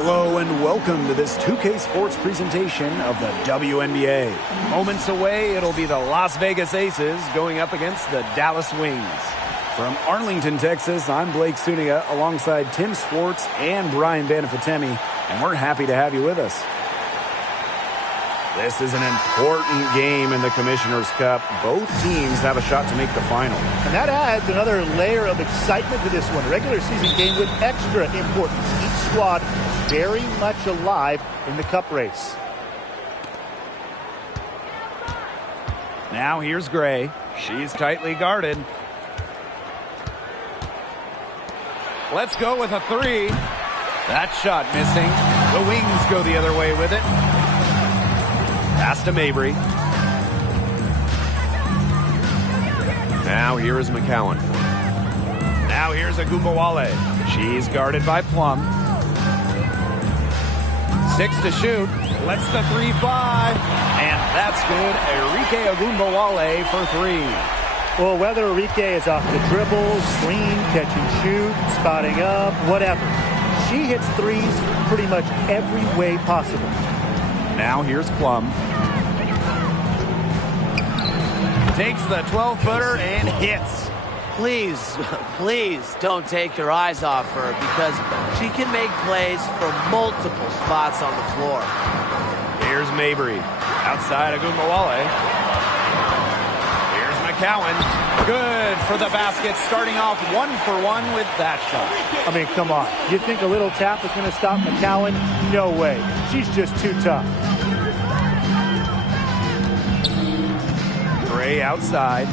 Hello and welcome to this 2K Sports presentation of the WNBA. Moments away, it'll be the Las Vegas Aces going up against the Dallas Wings. From Arlington, Texas, I'm Blake Suniga alongside Tim Swartz and Brian Banafitemi, and we're happy to have you with us. This is an important game in the Commissioner's Cup. Both teams have a shot to make the final. And that adds another layer of excitement to this one. A regular season game with extra importance. Each squad very much alive in the cup race. Now here's Gray. She's tightly guarded. Let's go with a three. That shot missing. The Wings go the other way with it. Pass to Mabry. Now here is McCowan. Now here's Agumbawale. She's guarded by Plum. 6 to shoot. Lets the three fly. And that's good. Enrique Agumbawale for three. Well, whether Enrique is off the dribble, screen, catch and shoot, spotting up, whatever. She hits threes pretty much every way possible. Now here's Plum. Takes the 12-footer and hits. Please don't take your eyes off her because she can make plays from multiple spots on the floor. Here's Mabry. Outside Agumbawale. Here's McCowan. Good for the basket. Starting off 1-for-1 with that shot. I mean, come on. You think a little tap is going to stop McCowan? No way. She's just too tough. Gray outside.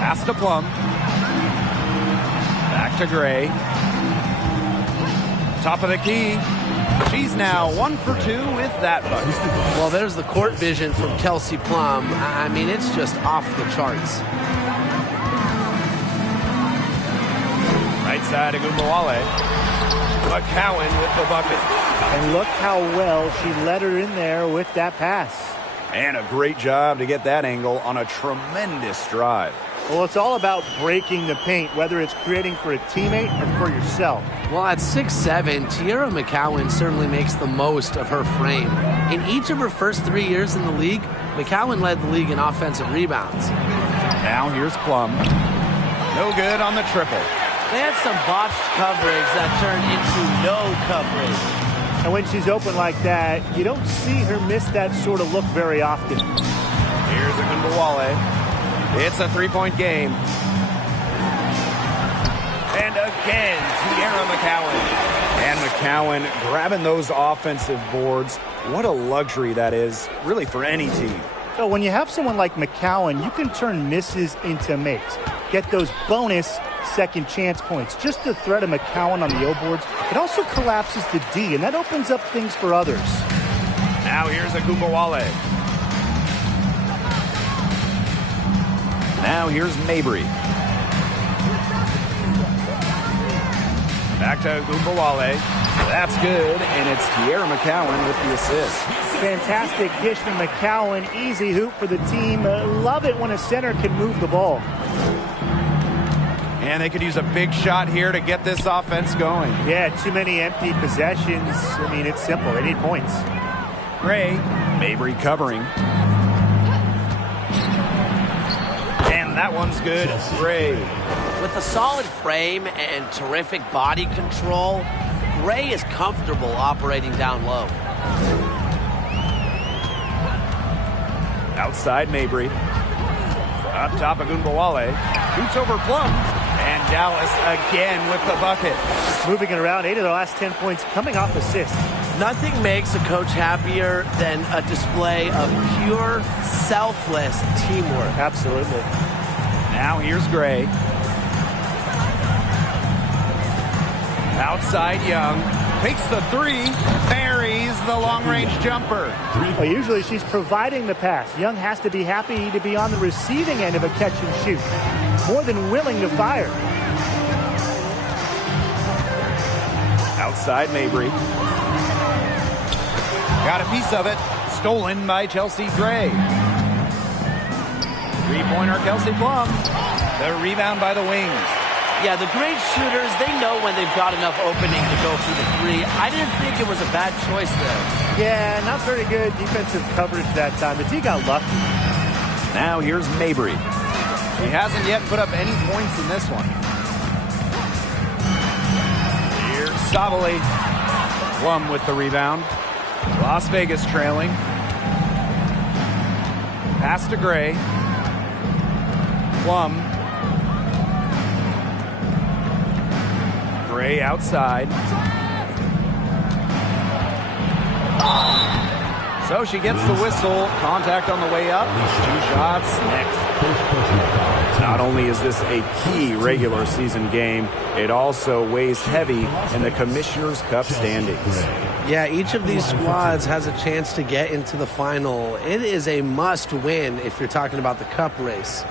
Pass to Plum. Back to Gray. Top of the key. She's now 1 for 2 with that bucket. Well, there's the court vision from Kelsey Plum. I mean, it's just off the charts. Right side Agumbawale. McCowan with the bucket. And look how well she led her in there with that pass. And a great job to get that angle on a tremendous drive. Well, it's all about breaking the paint, whether it's creating for a teammate or for yourself. Well, at 6'7", Tiara McCowan certainly makes the most of her frame. In each of her first 3 years in the league, McCowan led the league in offensive rebounds. Now here's Plum. No good on the triple. They had some botched coverage that turned into no coverage. And when she's open like that, you don't see her miss that sort of look very often. Here's Agumbawale. It's a three-point game. And again, Tiara McCowan. And McCowan grabbing those offensive boards. What a luxury that is, really, for any team. So when you have someone like McCowan, you can turn misses into makes. Get those bonus second chance points. Just the threat of McCowan on the O boards, it also collapses the D, and that opens up things for others. Now here's Agumbawale. Now here's Mabry. Back to Agumbawale. That's good, and it's Tiara McCowan with the assist. Fantastic dish from McCowan. Easy hoop for the team. Love it when a center can move the ball. And they could use a big shot here to get this offense going. Yeah, too many empty possessions. I mean, it's simple. They need points. Gray. Mabry covering. And that one's good. Gray. With a solid frame and terrific body control, Gray is comfortable operating down low. Outside Mabry. Up top Agumbawale. Shoots over Plum. And Dallas again with the bucket. Moving it around, 8 of the last 10 points coming off assists. Nothing makes a coach happier than a display of pure, selfless teamwork. Absolutely. Now here's Gray. Outside Young. Takes the three. Buries the long-range jumper. Well, usually she's providing the pass. Young has to be happy to be on the receiving end of a catch and shoot. More than willing to fire. Outside Mabry. Got a piece of it. Stolen by Chelsea Gray. Three-pointer Kelsey Plum. The rebound by the Wings. Yeah, the great shooters, they know when they've got enough opening to go for the three. I didn't think it was a bad choice there. Yeah, not very good defensive coverage that time. The D got lucky. Now here's Mabry. He hasn't yet put up any points in this one. Here's Savali. Plum with the rebound. Las Vegas trailing. Pass to Gray. Plum. Gray outside. So she gets the whistle. Contact on the way up. 2 shots next. Not only is this a key regular season game, it also weighs heavy in the Commissioner's Cup standings. Yeah, each of these squads has a chance to get into the final. It is a must win if you're talking about the cup race.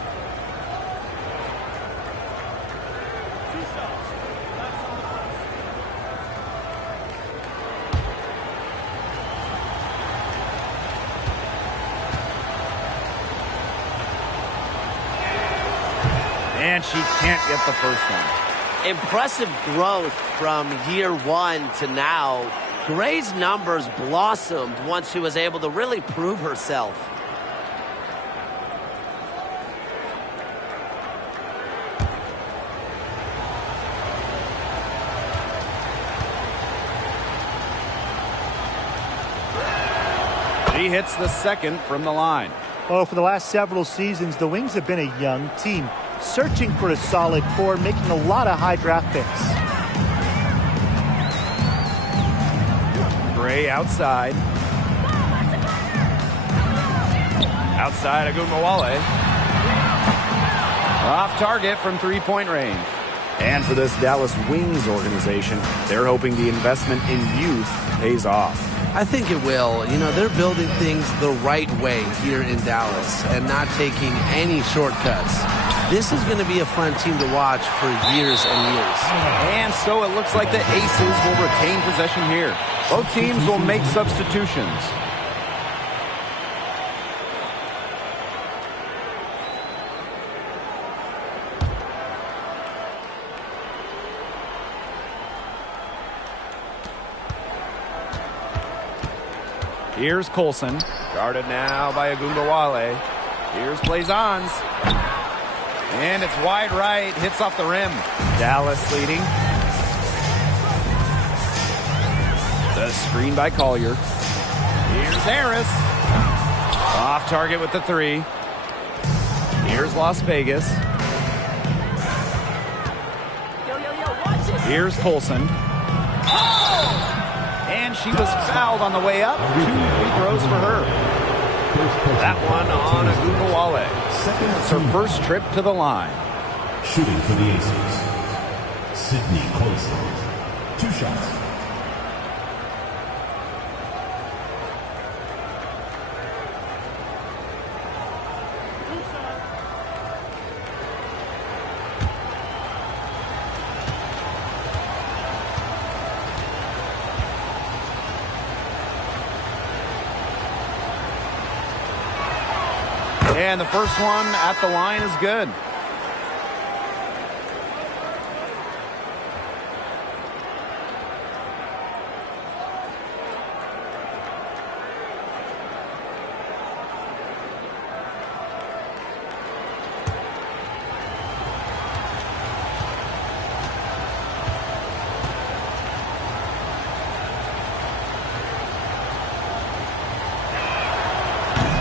And she can't get the first one. Impressive growth from year one to now. Gray's numbers blossomed once she was able to really prove herself. She hits the second from the line. Oh, for the last several seasons, the Wings have been a young team, searching for a solid core, making a lot of high draft picks. Gray outside. Outside Agumbawale. Off target from three-point range. And for this Dallas Wings organization, they're hoping the investment in youth pays off. I think it will. You know, they're building things the right way here in Dallas and not taking any shortcuts. This is going to be a fun team to watch for years and years. And so it looks like the Aces will retain possession here. Both teams will make substitutions. Here's Colson. Guarded now by Agumbawale. Here's Blazons. And it's wide right. Hits off the rim. Dallas leading. The screen by Collier. Here's Harris. Off target with the three. Here's Las Vegas. Here's Colson. And she was fouled on the way up. 2 free throws for her. That one on Agumbawale. It's her first trip to the line. Shooting for the Aces, Sydney Colson. 2 shots. And the first one at the line is good.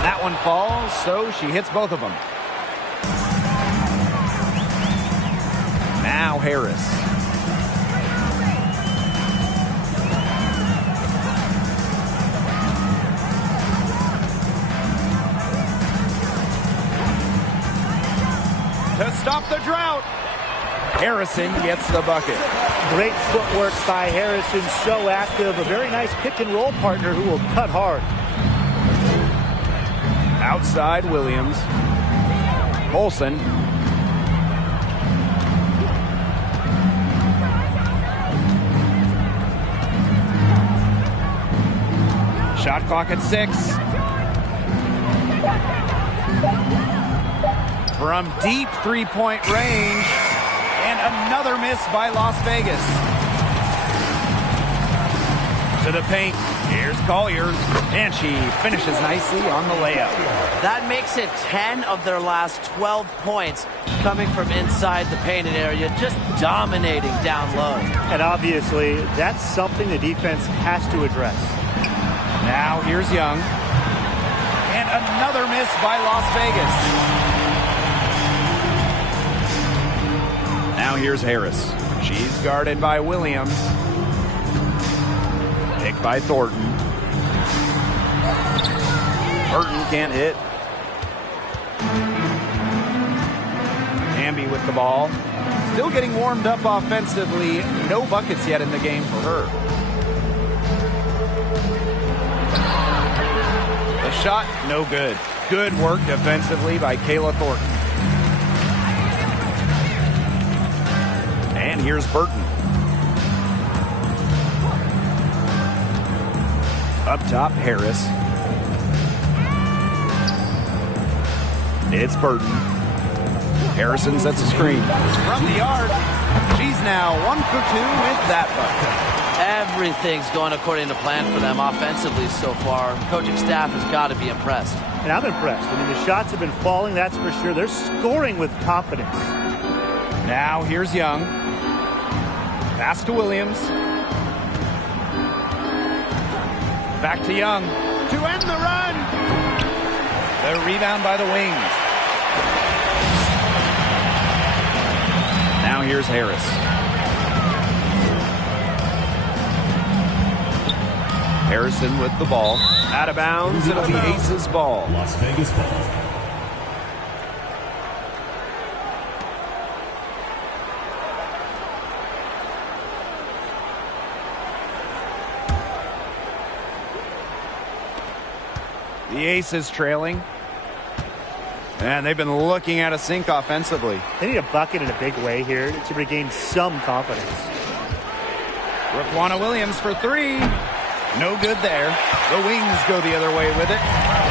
That one falls, so she hits both of them. Now Harris. To stop the drought. Harrison gets the bucket. Great footwork by Harrison, so active. A very nice pick and roll partner who will cut hard. Outside Williams. Colson. Shot clock at 6. From deep three-point range. And And another miss by Las Vegas. To the paint. Here's Collier. And she finishes nicely on the layup. That makes it 10 of their last 12 points coming from inside the painted area, just dominating down low. And obviously, that's something the defense has to address. Now here's Young. And another miss by Las Vegas. Now here's Harris. She's guarded by Williams. Picked by Thornton. Burton can't hit. Hamby with the ball. Still getting warmed up offensively. No buckets yet in the game for her. The shot, no good. Good work defensively by Kayla Thornton. And here's Burton. Up top, Harris. It's Burton. Harrison sets a screen. From the arc, she's now 1 for 2 with that bucket. Everything's going according to plan for them offensively so far. Coaching staff has got to be impressed. And I'm impressed. I mean, the shots have been falling, that's for sure. They're scoring with confidence. Now here's Young. Pass to Williams. Back to Young to end the run. The rebound by the Wings. Now here's Harris. Harrison with the ball. Out of bounds. It'll be Aces ball. Las Vegas ball. The Aces trailing. And they've been looking at a sink offensively. They need a bucket in a big way here to regain some confidence. Raquana Williams for three. No good there. The Wings go the other way with it.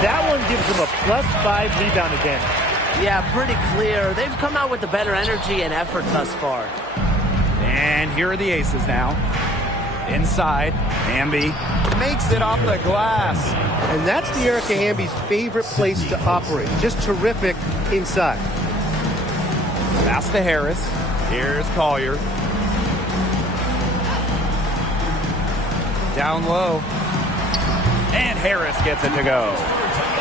That one gives them a +5 rebound advantage. Yeah, pretty clear. They've come out with the better energy and effort thus far. And here are the Aces now. Inside, Hamby makes it off the glass. And that's the Erica Hamby's favorite place to operate. Just terrific inside. Pass to Harris. Here's Collier. Down low. And Harris gets it to go.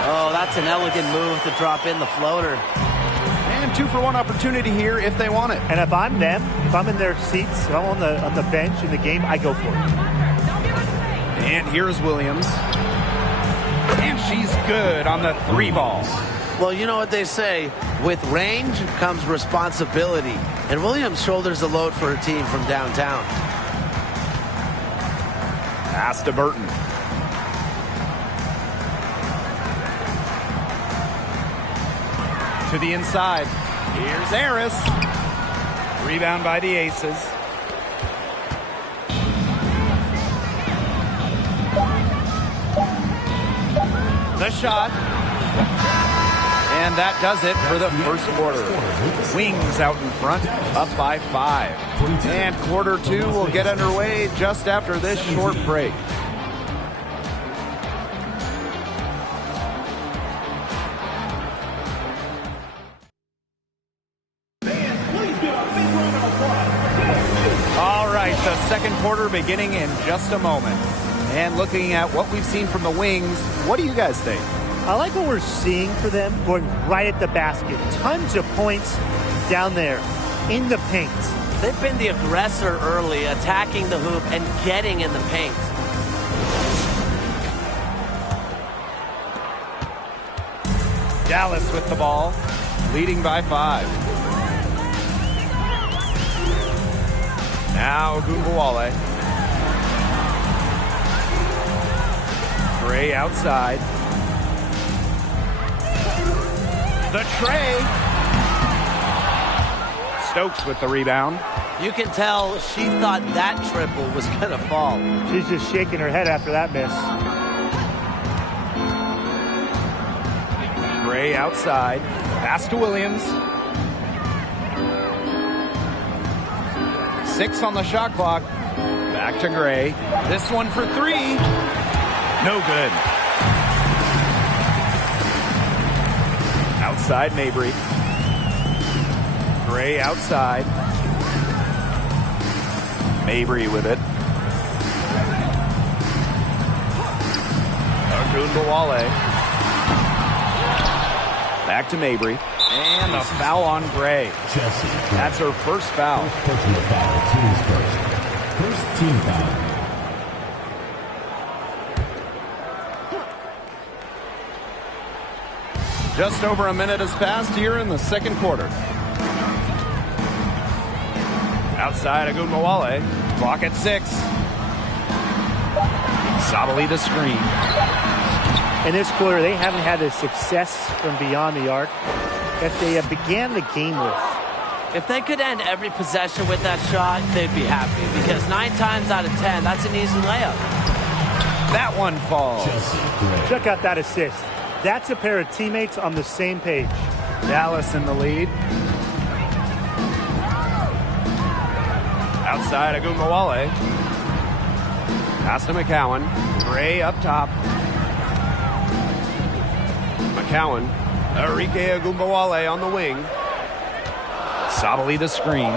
Oh, that's an elegant move to drop in the floater. And 2-for-1 opportunity here if they want it. And if I'm them, if I'm in their seats, if I'm on the bench in the game, I go for it. And here's Williams. And she's good on the 3 ball. Well, you know what they say. With range comes responsibility. And Williams shoulders the load for her team from downtown. Pass to Burton. To the inside. Here's Harris. Rebound by the Aces. The shot. And that does it for the first quarter. Wings out in front, up by 5. And quarter 2 will get underway just after this short break. All right, the second quarter beginning in just a moment. And looking at what we've seen from the Wings, what do you guys think? I like what we're seeing for them, going right at the basket. Tons of points down there in the paint. They've been the aggressor early, attacking the hoop and getting in the paint. Dallas with the ball, leading by 5. Now Ogunbowale. Gray outside. The tray. Stokes with the rebound. You can tell she thought that triple was going to fall. She's just shaking her head after that miss. Gray outside. Pass to Williams. 6 on the shot clock. Back to Gray. This one for 3. No good. Outside Mabry. Gray outside. Mabry with it. Agunbowale. Back to Mabry. And a foul on Gray. That's her first foul. Personal foul. Team's first. First team foul. Just over a minute has passed here in the second quarter. Outside Agunbowale. Clock at 6. Sabali the screen. In this quarter, they haven't had the success from beyond the arc that they began the game with. If they could end every possession with that shot, they'd be happy because 9 times out of 10, that's an easy layup. That one falls. Check out that assist. That's a pair of teammates on the same page. Dallas in the lead. Outside Agunbowale. Pass to McCowan. Gray up top. McCowan. Enrique Agunbowale on the wing. Sabali the screen.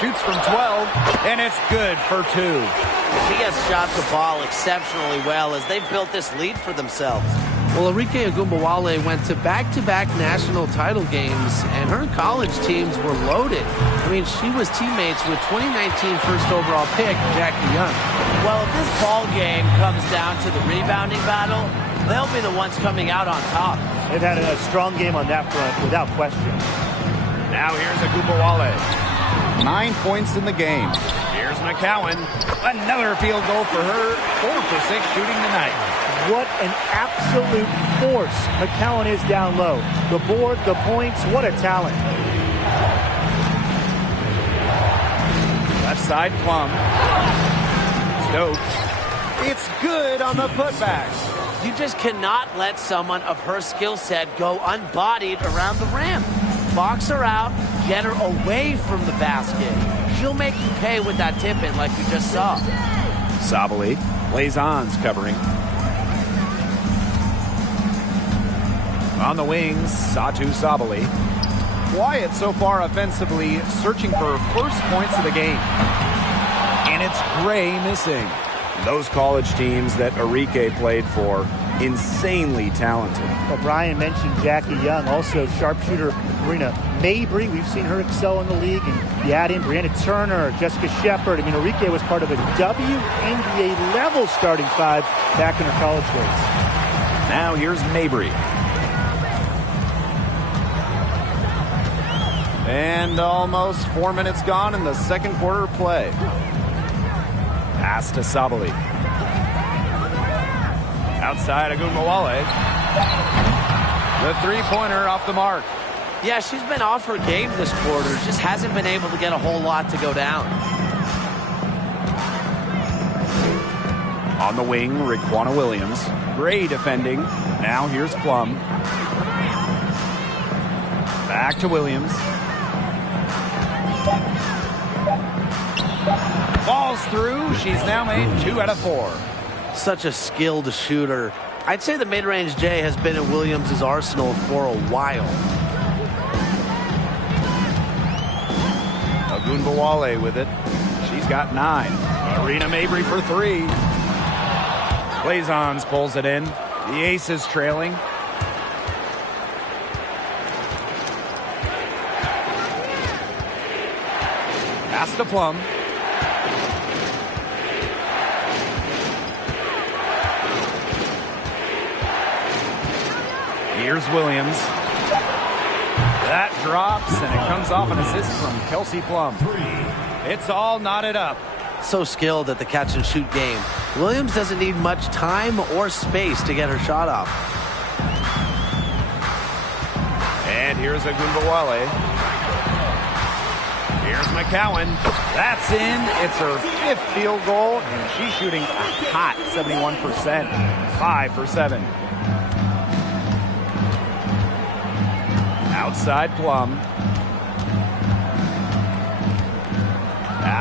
Shoots from 12, and it's good for 2. He has shot the ball exceptionally well as they've built this lead for themselves. Well, Enrique Agunbowale went to back-to-back national title games, and her college teams were loaded. I mean, she was teammates with 2019 first overall pick, Jackie Young. Well, if this ball game comes down to the rebounding battle, they'll be the ones coming out on top. They've had a strong game on that front, without question. Now here's Agunbowale. 9 points in the game. Here's McCowan. Another field goal for her. 4 for 6 shooting tonight. What an absolute force McCowan is down low. The board, the points, what a talent. Left side Plum. Stokes. It's good on the putback. You just cannot let someone of her skill set go unbodied around the rim. Box her out, get her away from the basket. She'll make you pay with that tip-in like we just saw. Sabali. Blazon's covering. On the wings, Satu Sabali. Quiet so far offensively, searching for first points of the game. And it's Gray missing. Those college teams that Enrique played for, insanely talented. Well, Brian mentioned Jackie Young, also sharpshooter Marina Mabry. We've seen her excel in the league. And you add in Brianna Turner, Jessica Shepard. I mean, Enrique was part of a WNBA level starting 5 back in her college days. Now here's Mabry. And almost 4 minutes gone in the second quarter of play. Pass to Sabali. Outside Agunbowale. The three-pointer off the mark. Yeah, she's been off her game this quarter. Just hasn't been able to get a whole lot to go down. On the wing, Raquana Williams. Gray defending. Now here's Plum. Back to Williams. Falls through. She's now made 2 out of 4. Such a skilled shooter. I'd say the mid-range J has been in Williams' arsenal for a while. Agunbowale with it. She's got 9. Marina Mabry for 3. Blazons pulls it in. The Aces trailing. Pass to Plum. Here's Williams. That drops, and it comes off an assist from Kelsey Plum. It's all knotted up. So skilled at the catch-and-shoot game. Williams doesn't need much time or space to get her shot off. And here's Agunbowale. Here's McCowan. That's in. It's her 5th field goal, and she's shooting a hot 71%. 5 for 7. Outside Plum.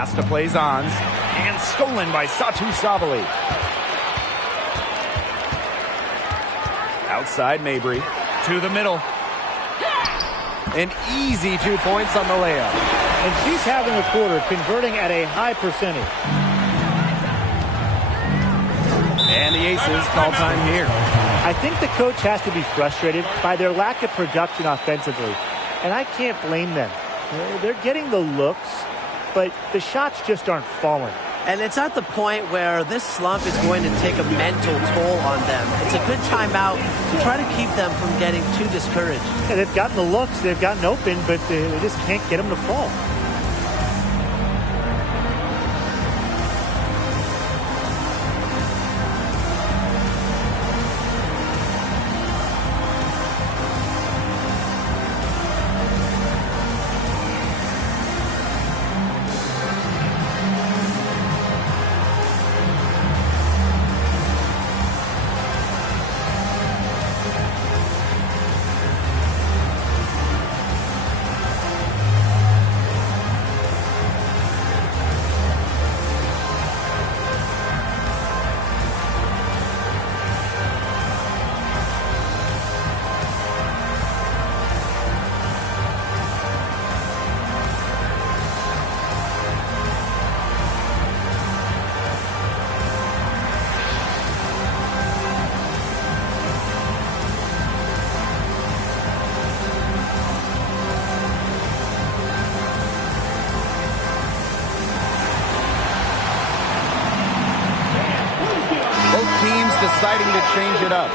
Pass to Plaisance. And stolen by Satu Sabali. Outside Mabry. To the middle. An easy 2 points on the layup. And she's having a quarter, converting at a high percentage. And the Aces call time here. I think the coach has to be frustrated by their lack of production offensively. And I can't blame them. They're getting the looks, but the shots just aren't falling. And it's at the point where this slump is going to take a mental toll on them. It's a good timeout to try to keep them from getting too discouraged. Yeah, they've gotten the looks, they've gotten open, but they just can't get them to fall. Deciding to change it up.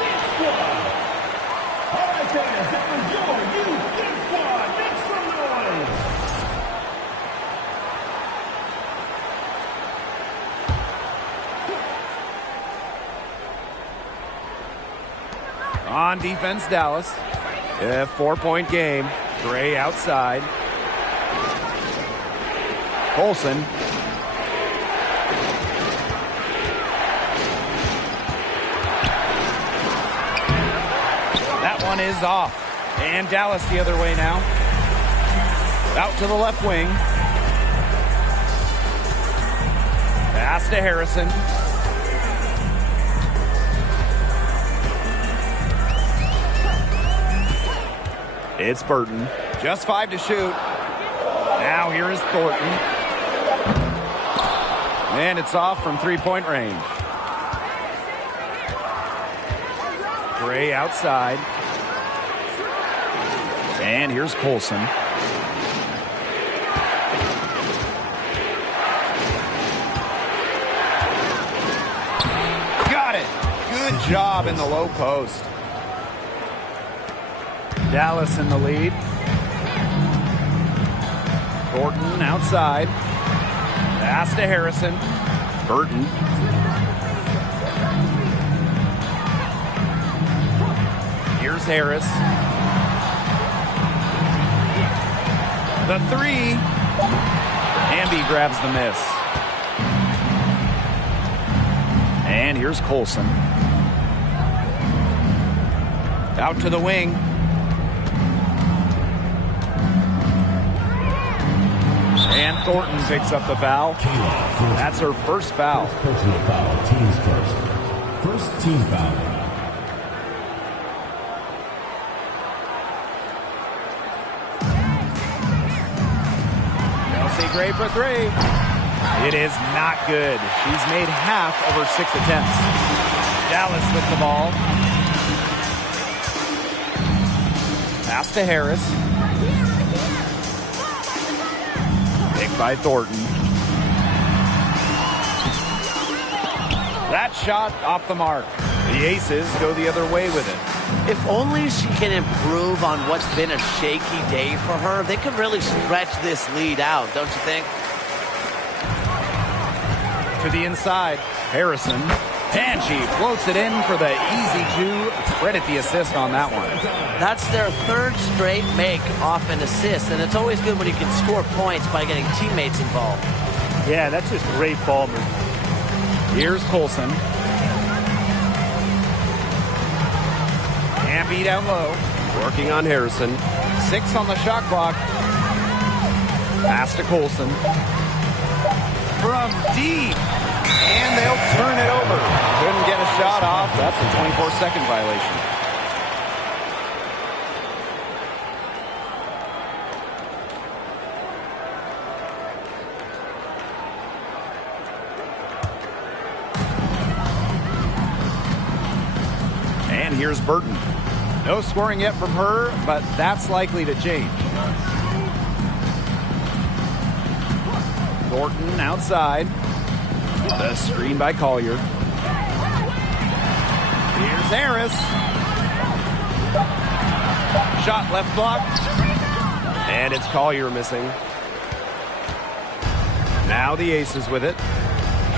On defense, Dallas. A 4-point game. Gray outside. Olsen. One is off. And Dallas the other way now. Out to the left wing. Pass to Harrison. It's Burton. Just 5 to shoot. Now here is Thornton. And it's off from 3-point range. Gray outside. And here's Colson. Got it. Good job in the low post. Dallas in the lead. Thornton outside. Pass to Harrison. Burton. Here's Harris. The 3. Hamby grabs the miss. And here's Colson. Out to the wing. And Thornton picks up the foul. That's her first foul. Personal foul, teams first. First team foul. Gray for 3. It is not good. She's made half of her 6 attempts. Dallas with the ball. Pass to Harris. Picked by Thornton. That shot off the mark. The Aces go the other way with it. If only she can improve on what's been a shaky day for her, they could really stretch this lead out, don't you think? To the inside, Harrison. And she floats it in for the easy 2. Credit the assist on that one. That's their 3rd straight make off an assist, and it's always good when you can score points by getting teammates involved. Yeah, that's just great ball movement. Here's Colson. Hamby down low. Working on Harrison. 6 on the shot clock. Pass to Colson. from deep. And they'll turn it over. Couldn't get a shot off. That's a 24-second violation. And here's Burton. No scoring yet from her, but that's likely to change. Thornton outside. The screen by Collier. Here's Harris. Shot left block. And it's Collier missing. Now the Aces with it.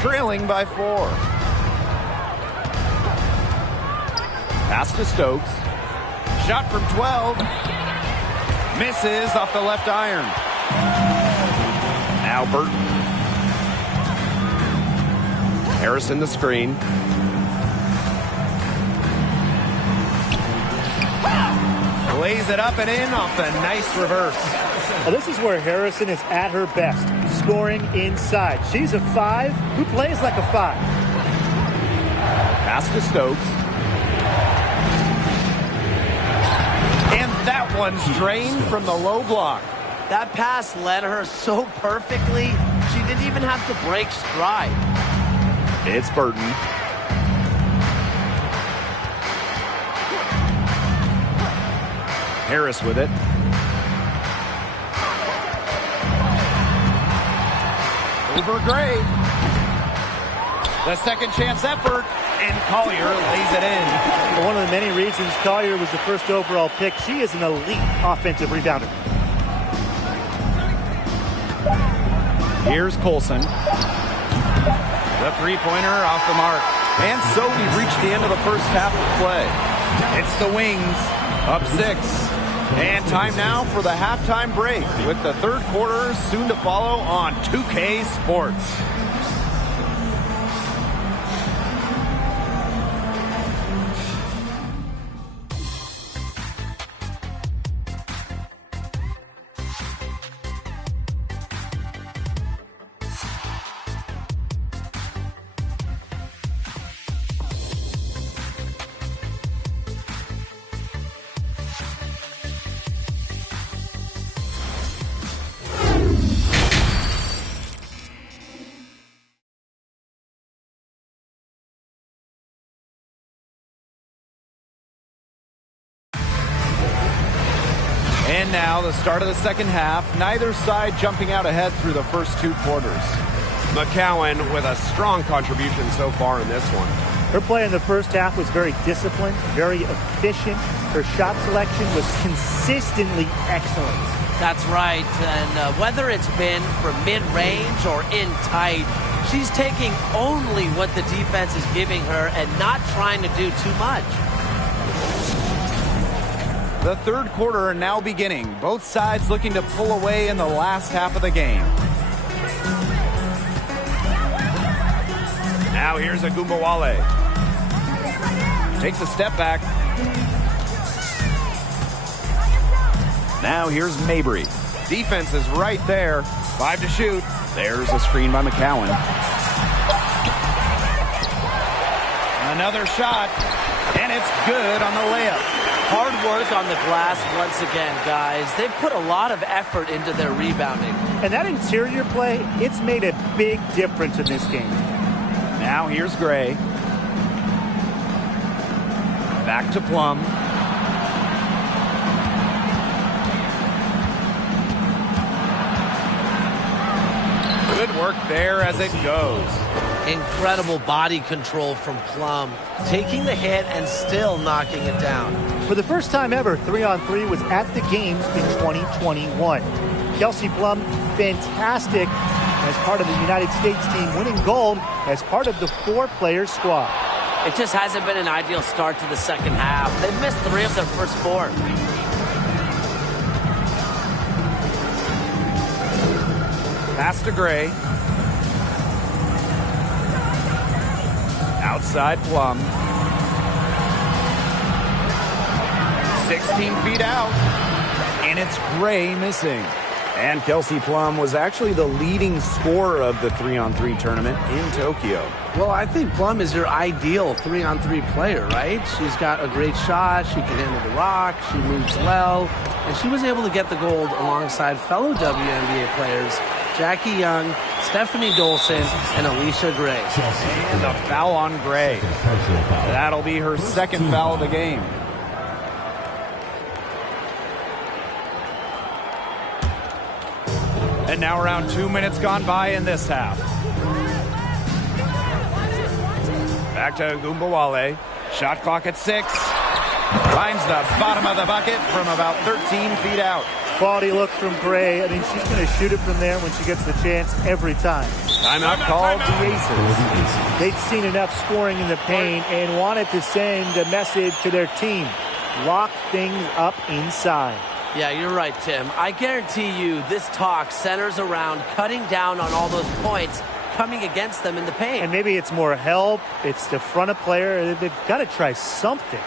Trailing by 4. Pass to Stokes. Shot from 12. Misses off the left iron. Now Burton. Harrison the screen. Lays it up and in off the nice reverse. Now this is where Harrison is at her best, scoring inside. She's a 5 who plays like a 5. Pass to Stokes. And that one's drained from the low block. That pass led her so perfectly, she didn't even have to break stride. It's Burton. Harris with it. Over Gray. The second chance effort, and Collier lays it in. One of the many reasons Collier was the first overall pick, she is an elite offensive rebounder. Here's Colson. The three-pointer off the mark. And so we've reached the end of the first half of play. It's the Wings up 6. And time now for the halftime break with the third quarter soon to follow on 2K Sports. And now the start of the second half. Neither side jumping out ahead through the first 2 quarters. McCowan with a strong contribution so far in this one. Her play in the first half was very disciplined, very efficient. Her shot selection was consistently excellent. That's right, and whether it's been from mid-range or in tight, she's taking only what the defense is giving her and not trying to do too much. The third quarter now beginning. Both sides looking to pull away in the last half of the game. Now here's Agumbawale. Takes a step back. Now here's Mabry. Defense is right there. 5 to shoot. There's a screen by McCowan. Another shot, and it's good on the layup. Hard work on the glass once again, guys. They've put a lot of effort into their rebounding. And that interior play, it's made a big difference in this game. Now here's Gray. Back to Plum. Good work there as it goes. Incredible body control from Plum, taking the hit and still knocking it down. For the first time ever, 3-on-3 was at the games in 2021. Kelsey Plum, fantastic as part of the United States team, winning gold as part of the 4-player squad. It just hasn't been an ideal start to the second half. They've missed 3 of their first 4. Pass to Gray. Outside Plum. 16 feet out. And it's Gray missing. And Kelsey Plum was actually the leading scorer of the 3-on-3 tournament in Tokyo. Well, I think Plum is your ideal 3-on-3 player, right? She's got a great shot. She can handle the rock. She moves well. And she was able to get the gold alongside fellow WNBA players Jackie Young, Stephanie Dolson, and Alicia Gray. And a foul on Gray. That'll be her second foul of the game. And now around 2 minutes gone by in this half. Back to Gumbawale. Shot clock at 6. Finds the bottom of the bucket from about 13 feet out. Quality look from Gray. I mean, she's going to shoot it from there when she gets the chance every time. Timeout called the Aces. They'd seen enough scoring in the paint and wanted to send a message to their team. Lock things up inside. Yeah, you're right, Tim. I guarantee you this talk centers around cutting down on all those points coming against them in the paint. And maybe it's more help. It's the front of player. They've got to try something.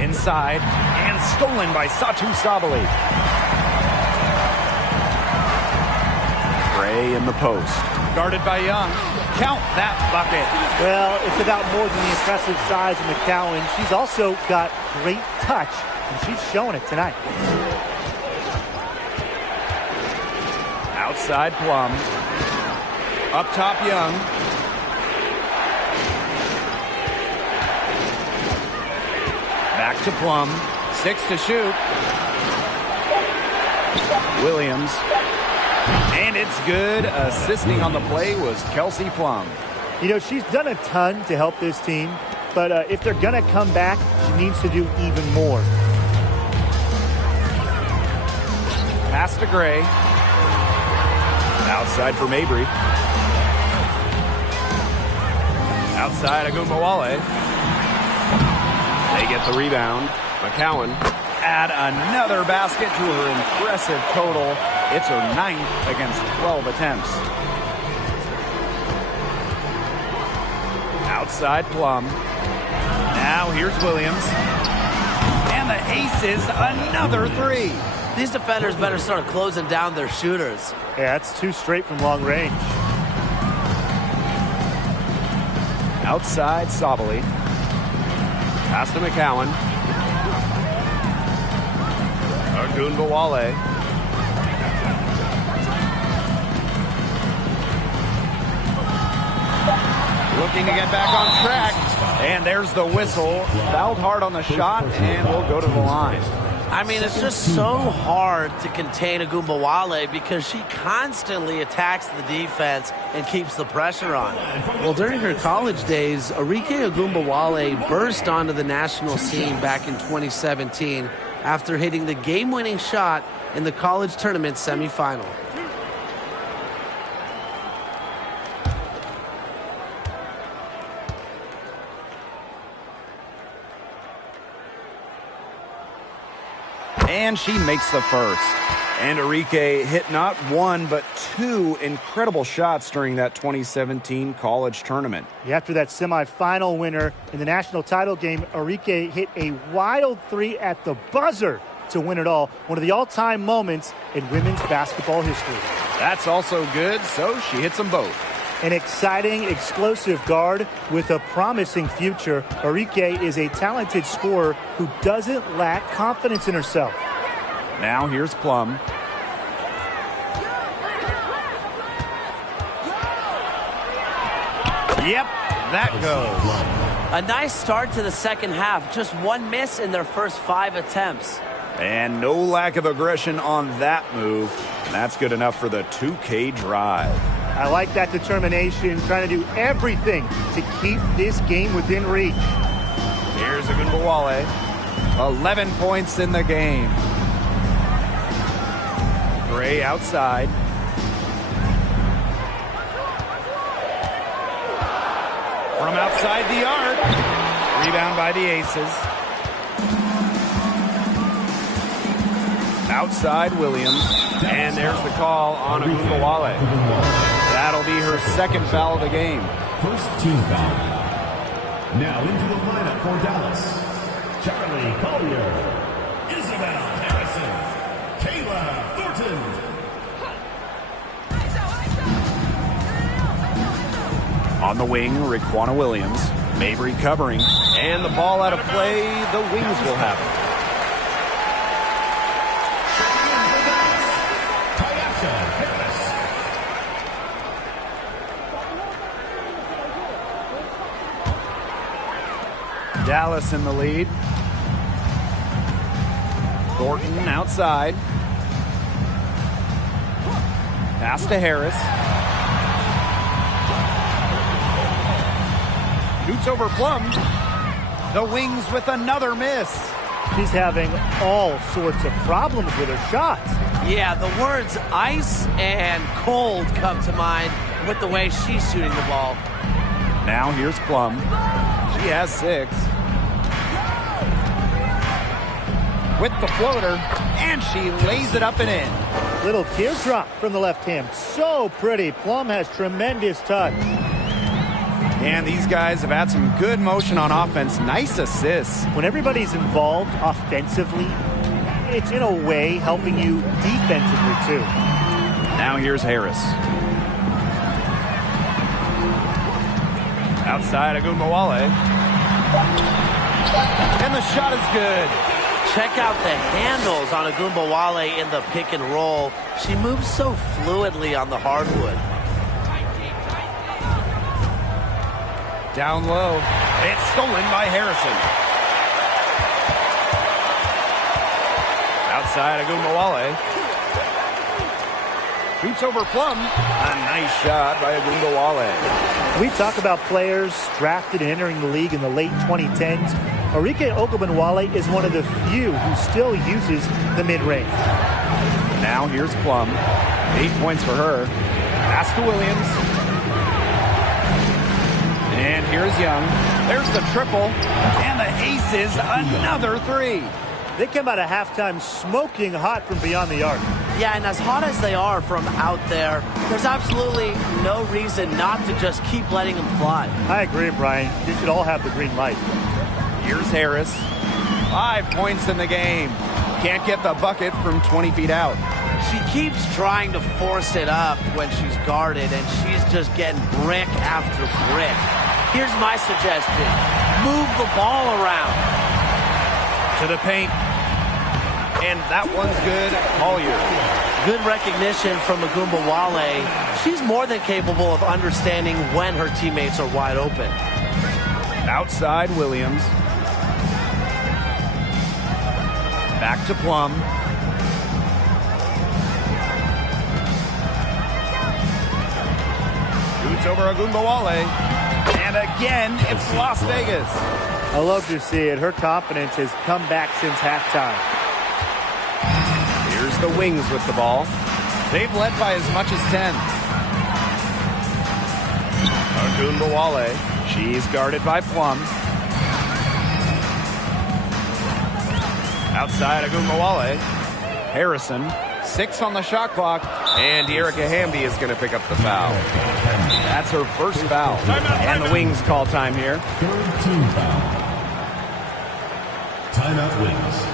Inside and stolen by Satu Sabali. Gray in the post. Guarded by Young. Count that bucket. Well, it's about more than the impressive size of McCowan. She's also got great touch, and she's showing it tonight. Outside Plum. Up top Young. Back to Plum. 6 to shoot. Williams. And it's good. Assisting on the play was Kelsey Plum. You know, she's done a ton to help this team, but if they're going to come back, she needs to do even more. Pass to Gray. Outside for Mabry. Outside Agumbawale. They get the rebound. McCowan add another basket to her impressive total. It's her 9th against 12 attempts. Outside Plum. Now here's Williams. And the Aces, another 3. These defenders better start closing down their shooters. Yeah, that's 2 straight from long range. Outside Sabali. Pass to McCowan. Agumbawale. Looking to get back on track. And there's the whistle. Fouled hard on the shot, and we'll go to the line. I mean, it's just so hard to contain Agumbawale because she constantly attacks the defense and keeps the pressure on. Well, during her college days, Arike Agumbawale burst onto the national scene back in 2017 after hitting the game-winning shot in the college tournament semifinal. And she makes the first. And Enrique hit not one, but two incredible shots during that 2017 college tournament. After that semifinal winner in the national title game, Enrique hit a wild three at the buzzer to win it all. One of the all-time moments in women's basketball history. That's also good, so she hits them both. An exciting, explosive guard with a promising future. Enrique is a talented scorer who doesn't lack confidence in herself. Now here's Plum. Yep, that goes. A nice start to the second half. Just one miss in their first 5 attempts. And no lack of aggression on that move. And that's good enough for the 2K drive. I like that determination, trying to do everything to keep this game within reach. Here's Ogunbowale. 11 points in the game. Gray outside. From outside the arc. Rebound by the Aces. Outside Williams. And there's the call on Ogunbowale. That'll be her second foul of the game. First team foul. Now into the lineup for Dallas. Charlie Collier. Isabel Harrison. Kayla Thornton. On the wing, Raquana Williams. Mabry covering. And the ball out of play. The Wings will have it. Dallas in the lead. Thornton outside. Pass to Harris. Shoots over Plum. The Wings with another miss. She's having all sorts of problems with her shots. Yeah, the words ice and cold come to mind with the way she's shooting the ball. Now here's Plum. She has 6. With the floater, and she lays it up and in. Little teardrop from the left hand. So pretty. Plum has tremendous touch. And these guys have had some good motion on offense. Nice assists. When everybody's involved offensively, it's in a way helping you defensively too. Now here's Harris. Outside Ogunbowale. And the shot is good. Check out the handles on Ogunbowale in the pick and roll. She moves so fluidly on the hardwood. Down low. It's stolen by Harrison. Outside Ogunbowale. Shoots over Plum. A nice shot by Ogunbowale. We talk about players drafted and entering the league in the late 2010s. Enrique Ogunbowale is one of the few who still uses the mid-range. Now here's Plum. 8 points for her. Pass to Williams. And here's Young. There's the triple. And the Aces, another 3. They come out of halftime smoking hot from beyond the arc. Yeah, and as hot as they are from out there, there's absolutely no reason not to just keep letting them fly. I agree, Brian. You should all have the green light. Here's Harris. 5 points in the game. Can't get the bucket from 20 feet out. She keeps trying to force it up when she's guarded, and she's just getting brick after brick. Here's my suggestion. Move the ball around. To the paint. And that one's good. Collier. Good recognition from Ogunbowale. She's more than capable of understanding when her teammates are wide open. Outside Williams. Back to Plum. Shoots over Ogunbowale. And again, it's Las Vegas. I love to see it. Her confidence has come back since halftime. Here's the Wings with the ball. They've led by as much as 10. Ogunbowale. She's guarded by Plum. Outside Ogunbowale. Harrison 6 on the shot clock. And Erica Hamby is going to pick up the foul. That's her first foul. And the Wings call time here. Third team foul. Timeout Wings.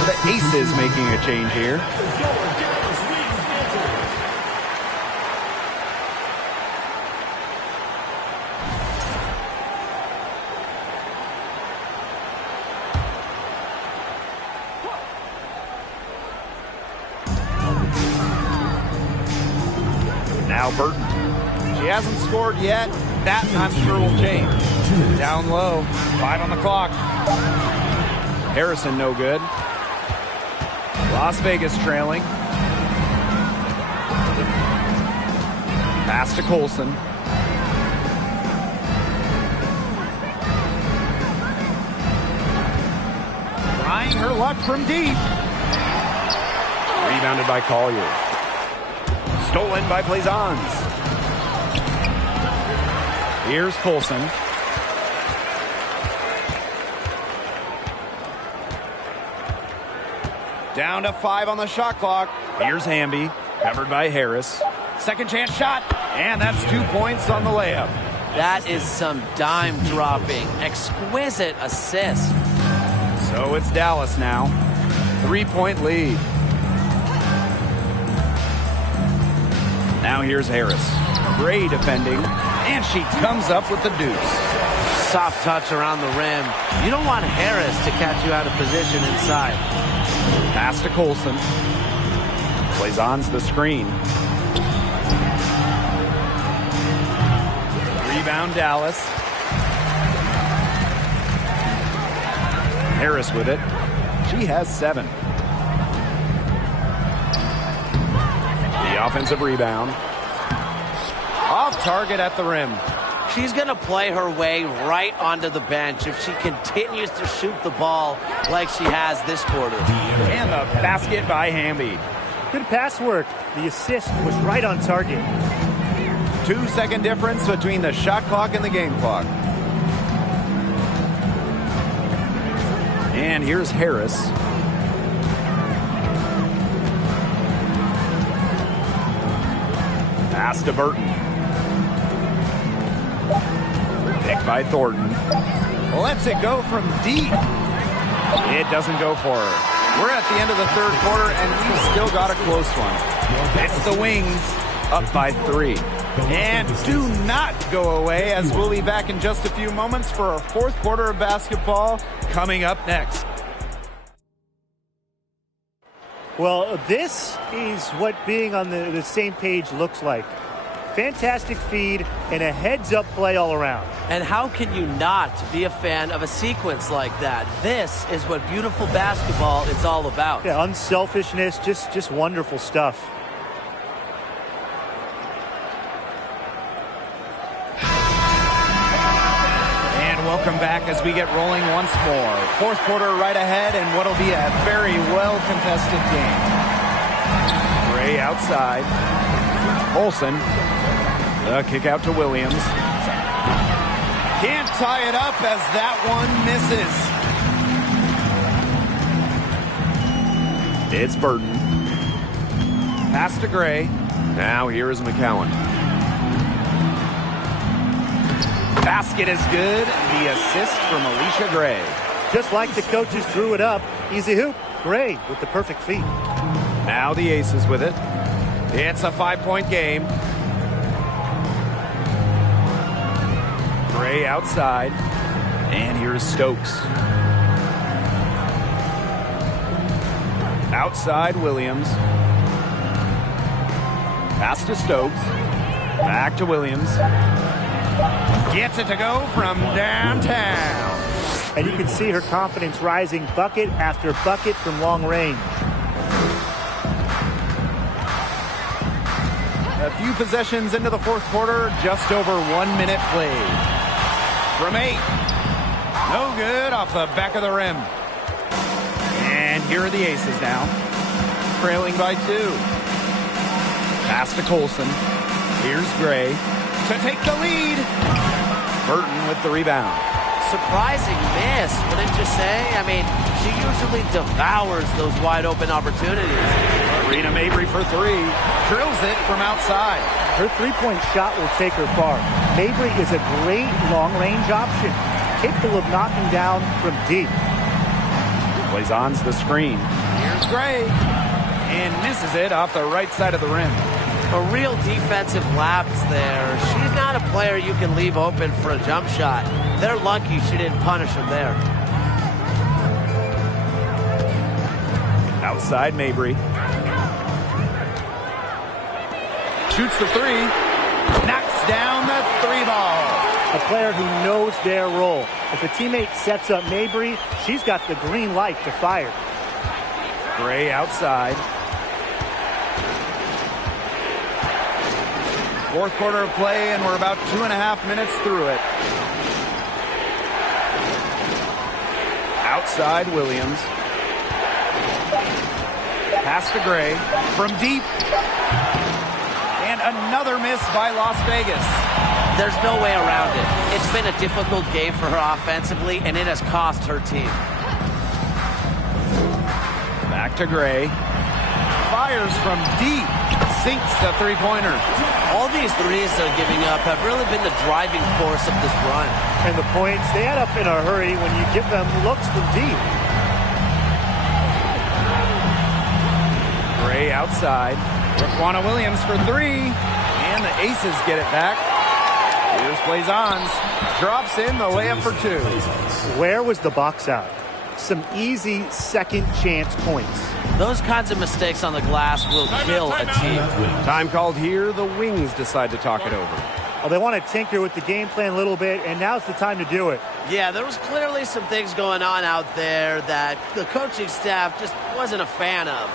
The Aces making a change here. Now Burton. She hasn't scored yet. That, I'm sure, will change. Down low. 5 on the clock. Harrison no good. Las Vegas trailing. Pass to Colson. Trying her luck from deep. Rebounded by Collier. Stolen by Blazons. Here's Colson. Down to 5 on the shot clock. Here's Hamby, covered by Harris. Second chance shot, and that's 2 points on the layup. That is some dime dropping. Exquisite assist. So it's Dallas now. 3-point lead. Now here's Harris. Gray defending, and she comes up with the deuce. Soft touch around the rim. You don't want Harris to catch you out of position inside. Pass to Colson. Blazons the screen. Rebound Dallas. Harris with it. She has 7. The offensive rebound. Off target at the rim. She's going to play her way right onto the bench if she continues to shoot the ball like she has this quarter. And the basket by Hamby. Good pass work. The assist was right on target. 2-second difference between the shot clock and the game clock. And here's Harris. Pass to Burton. Picked by Thornton. Lets it go from deep. It doesn't go for her. We're at the end of the third quarter, and we've still got a close one. It's the Wings up by 3. And do not go away, as we'll be back in just a few moments for our fourth quarter of basketball coming up next. Well, this is what being on the same page looks like. Fantastic feed and a heads-up play all around. And how can you not be a fan of a sequence like that? This is what beautiful basketball is all about. Yeah, unselfishness, just wonderful stuff. And welcome back as we get rolling once more. Fourth quarter right ahead, and what'll be a very well-contested game. Gray outside. Olsen. The kick out to Williams. Can't tie it up as that one misses. It's Burton. Pass to Gray. Now here is McCowan. Basket is good. The assist from Alicia Gray. Just like the coaches drew it up. Easy hoop. Gray with the perfect feet. Now the Aces with it. It's a 5-point game. Gray outside. And here's Stokes. Outside Williams. Pass to Stokes. Back to Williams. Gets it to go from downtown. And you can see her confidence rising bucket after bucket from long range. A few possessions into the fourth quarter, just over 1 minute played. From 8. No good off the back of the rim. And here are the Aces now. Trailing by 2. Pass to Colson. Here's Gray to take the lead. Burton with the rebound. Surprising miss, wouldn't you say? I mean, she usually devours those wide open opportunities. Marina Mabry for 3. Drills it from outside. Her three-point shot will take her far. Mabry is a great long-range option, capable of knocking down from deep. Plays on to the screen. Here's Gray. And misses it off the right side of the rim. A real defensive lapse there. She's not a player you can leave open for a jump shot. They're lucky she didn't punish him there. Outside Mabry. Shoots the 3. Knocks down the 3 ball. A player who knows their role. If a teammate sets up Mabry, she's got the green light to fire. Gray outside. Fourth quarter of play, and we're about 2.5 minutes through it. Outside Williams. Pass to Gray. From deep. And another miss by Las Vegas. There's no way around it. It's been a difficult game for her offensively, and it has cost her team. Back to Gray. Fires from deep. Sinks the three-pointer. All these threes they're giving up have really been the driving force of this run. And the points, they add up in a hurry when you give them looks from deep. Gray outside. Raquana Williams for 3. And the Aces get it back. Here's Blazons. Drops in the layup for 2. Where was the box out? Some easy second chance points. Those kinds of mistakes on the glass will kill a team. Time called here. The Wings decide to talk it over. Well, they want to tinker with the game plan a little bit, and now's the time to do it. Yeah, there was clearly some things going on out there that the coaching staff just wasn't a fan of.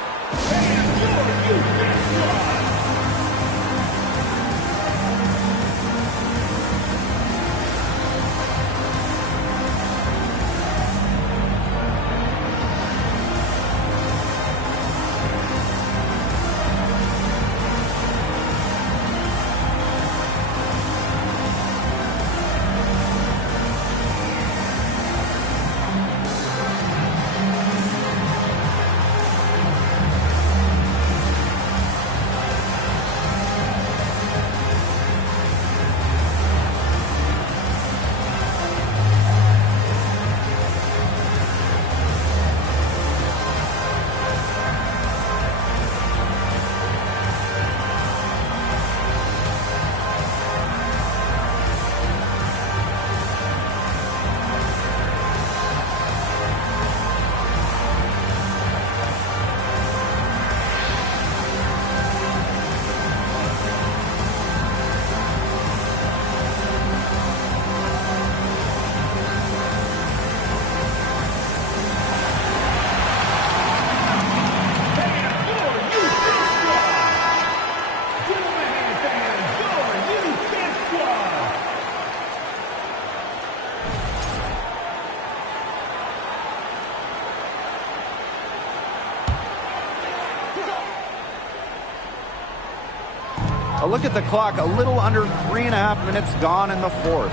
A look at the clock, a little under 3.5 minutes gone in the fourth.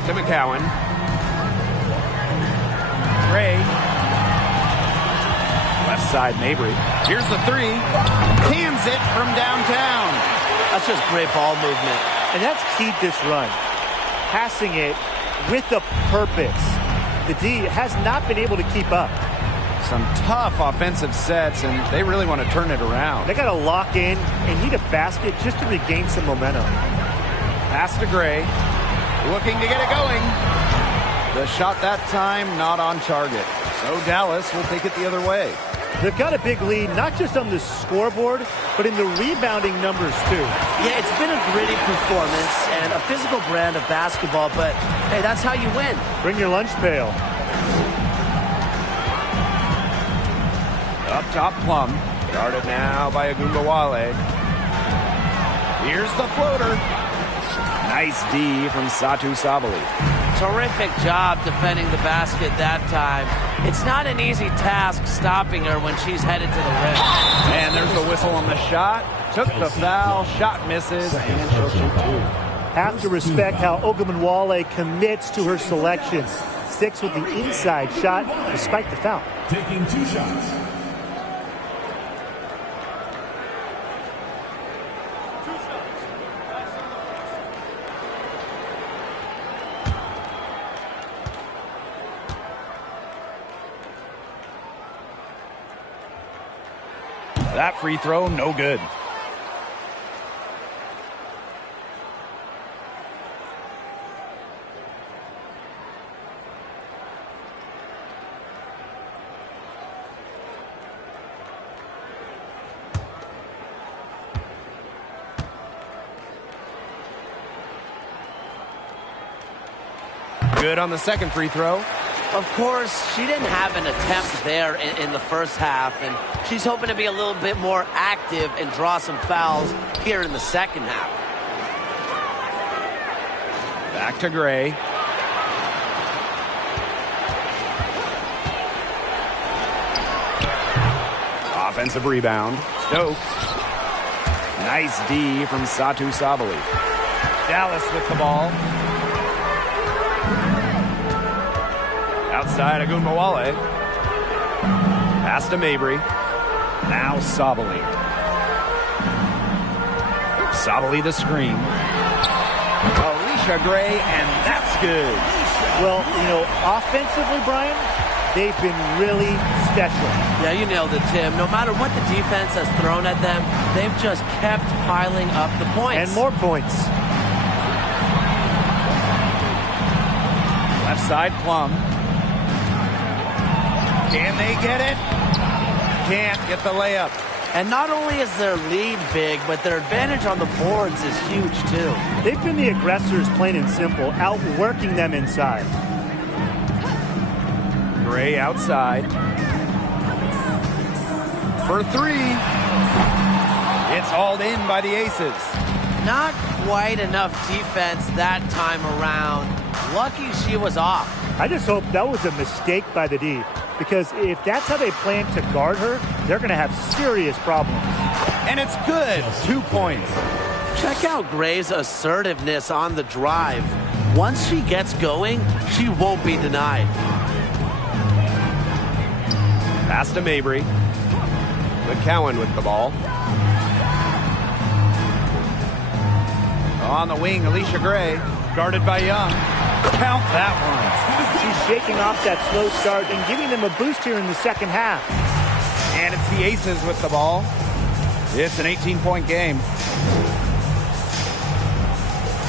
Back to McCowan. Gray. Left side, Mabry. Here's the three. Cans it from downtown. That's just great ball movement. And that's keyed this run. Passing it with a purpose. The D has not been able to keep up. Some tough offensive sets, and they really want to turn it around. They got to lock in and need a basket just to regain some momentum. Pass to Gray. Looking to get it going. The shot that time not on target. So Dallas will take it the other way. They've got a big lead, not just on the scoreboard, but in the rebounding numbers, too. Yeah, it's been a gritty performance and a physical brand of basketball, but, hey, that's how you win. Bring your lunch pail. Up top, Plum. Guarded now by Agumbawale. Here's the floater. Nice D from Satu Sabali. Terrific job defending the basket that time. It's not an easy task stopping her when she's headed to the rim. And there's the whistle on the shot. Took the foul. Shot misses. And she'll shoot two. Have to respect how Ogunbowale commits to her selection. Sticks with the inside shot despite the foul. Taking 2 shots. That free throw, no good. Good on the second free throw. Of course, she didn't have an attempt there in the first half, and she's hoping to be a little bit more active and draw some fouls here in the second half. Back to Gray. Offensive rebound. Stokes. Nice D from Satu Sabali. Dallas with the ball. Outside Agumbawale. Pass to Mabry. Now Sabali. Sabali the screen. Alicia Gray, and that's good. Well, you know, offensively, Brian, they've been really special. Yeah, you nailed it, Tim. No matter what the defense has thrown at them, they've just kept piling up the points. And more points. Left side, Plum. Can they get it? Can't get the layup. And not only is their lead big, but their advantage on the boards is huge, too. They've been the aggressors, plain and simple, outworking them inside. Gray outside. For three. It's hauled in by the Aces. Not quite enough defense that time around. Lucky she was off. I just hope that was a mistake by the D, because if that's how they plan to guard her, they're going to have serious problems. And it's good. 2 points. Check out Gray's assertiveness on the drive. Once she gets going, she won't be denied. Pass to Mabry. McCowan with the ball. On the wing, Alicia Gray. Guarded by Young. Count that one. She's shaking off that slow start and giving them a boost here in the second half. And it's the Aces with the ball. It's an 18-point game.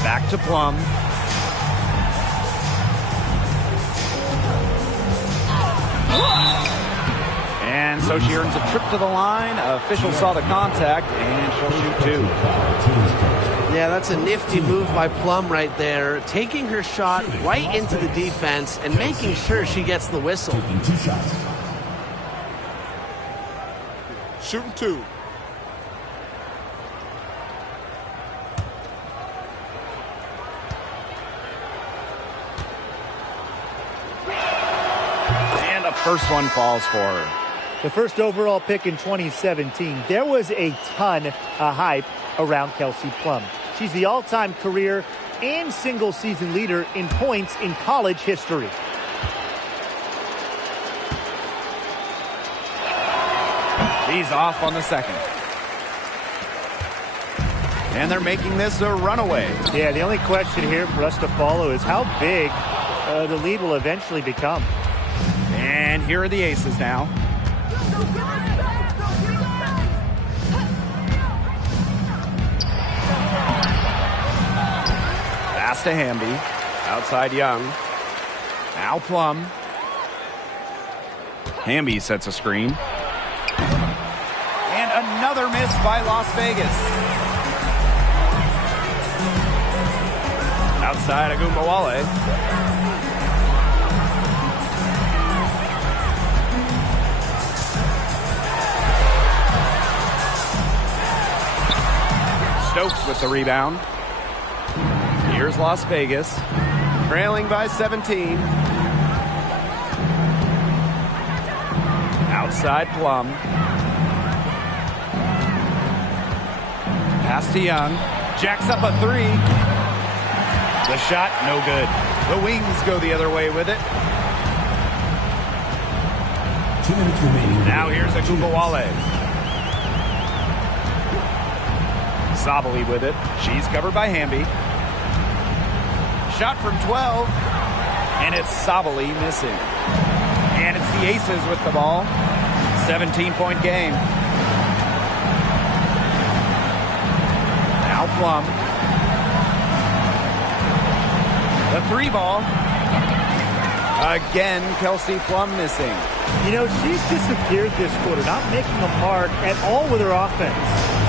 Back to Plum. And so she earns a trip to the line. Official saw the contact, and she'll shoot two. Yeah, that's a nifty move by Plum right there, taking her shot right into the defense and making sure she gets the whistle. Taking 2 shots. Shooting two. And the first one falls for her. The first overall pick in 2017, there was a ton of hype around Kelsey Plum. She's the all-time career and single-season leader in points in college history. She's off on the second. And they're making this a runaway. Yeah, the only question here for us to follow is how big the lead will eventually become. And here are the aces now. Pass to Hamby. Outside Young. Now Plum. Hamby sets a screen. And another miss by Las Vegas. Outside Agumbawale. Stokes with the rebound. Here's Las Vegas, trailing by 17. Outside Plum. Pass to Young. Jacks up a three. The shot, no good. The Wings go the other way with it. 2 minutes remaining. Now here's Agumbawale. Sabali with it. She's covered by Hamby. Shot from 12. And it's Sabali missing. And it's the Aces with the ball. 17-point game. Now Plum. The three ball. Again, Kelsey Plum missing. You know, she's disappeared this quarter, not making a mark at all with her offense.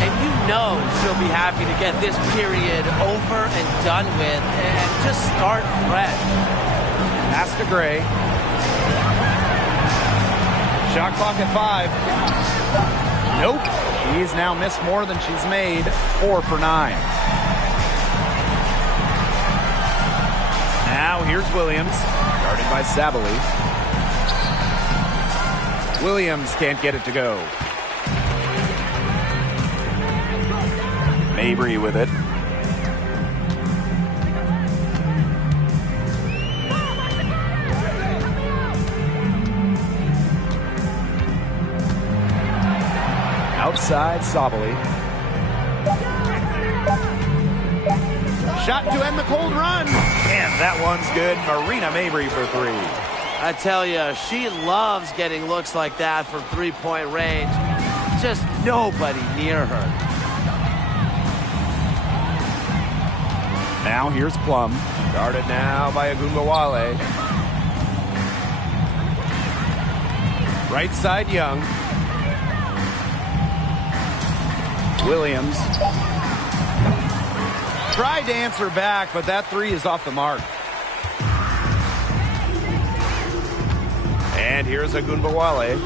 And you know she'll be happy to get this period over and done with and just start fresh. Pass to Gray. Shot clock at 5. Nope. She's now missed more than she's made. 4 for 9. Now here's Williams, guarded by Sabali. Williams can't get it to go. Mabry with it. Outside Sabali. Shot to end the cold run. And that one's good. Marina Mabry for 3. I tell you, she loves getting looks like that from three-point range. Just nobody near her. Now here's Plum. Guarded now by Agumbawale. Right side Young. Williams. Tried to answer back, but that three is off the mark. And here's Agumbawale.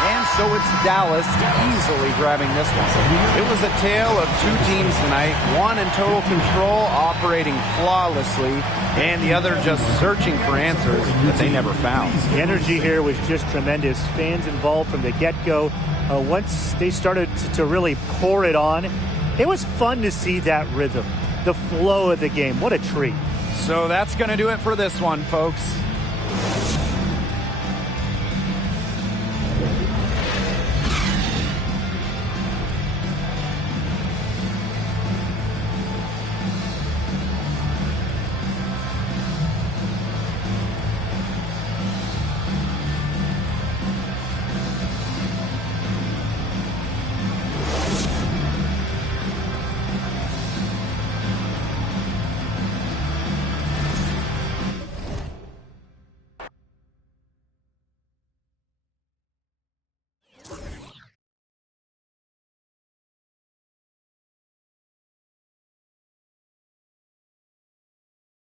And so it's Dallas easily grabbing this one. It was a tale of two teams tonight, one in total control, operating flawlessly, and the other just searching for answers that they never found. The energy here was just tremendous. Fans involved from the get-go. Once they started to really pour it on, it was fun to see that rhythm, the flow of the game. What a treat. So that's going to do it for this one, folks.